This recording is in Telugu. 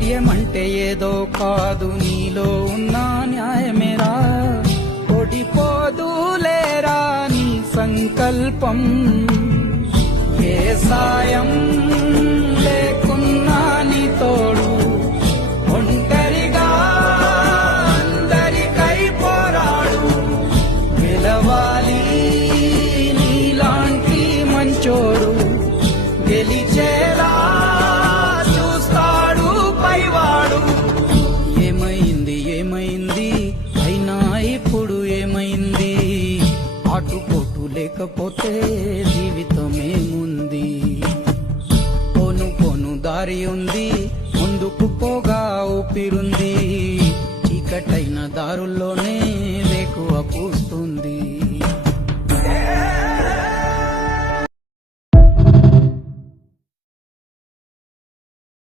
ధైర్యమంటే ఏదో కాదు, నీలో ఉన్న న్యాయమేరా. ఓడిపోదులేరా నీ సంకల్పం. ఏ సాయం లేకున్నా నీ తోడు, ఒంటరిగా అందరికై పోరాడు. గెలవాలి నీలాంటి మంచోడు, గెలిచేలా చూస్తాడు పైవాడు. ఏమైంది ఏమైంది అయినా ఇప్పుడు ఏమైంది, ఆటుపోటు లేకపోతే జీవితమేముంది. పోను పోను దారి ఉంది, ముందుకు పోగా ఊపిరుంది. చీకటైన దారుల్లోనే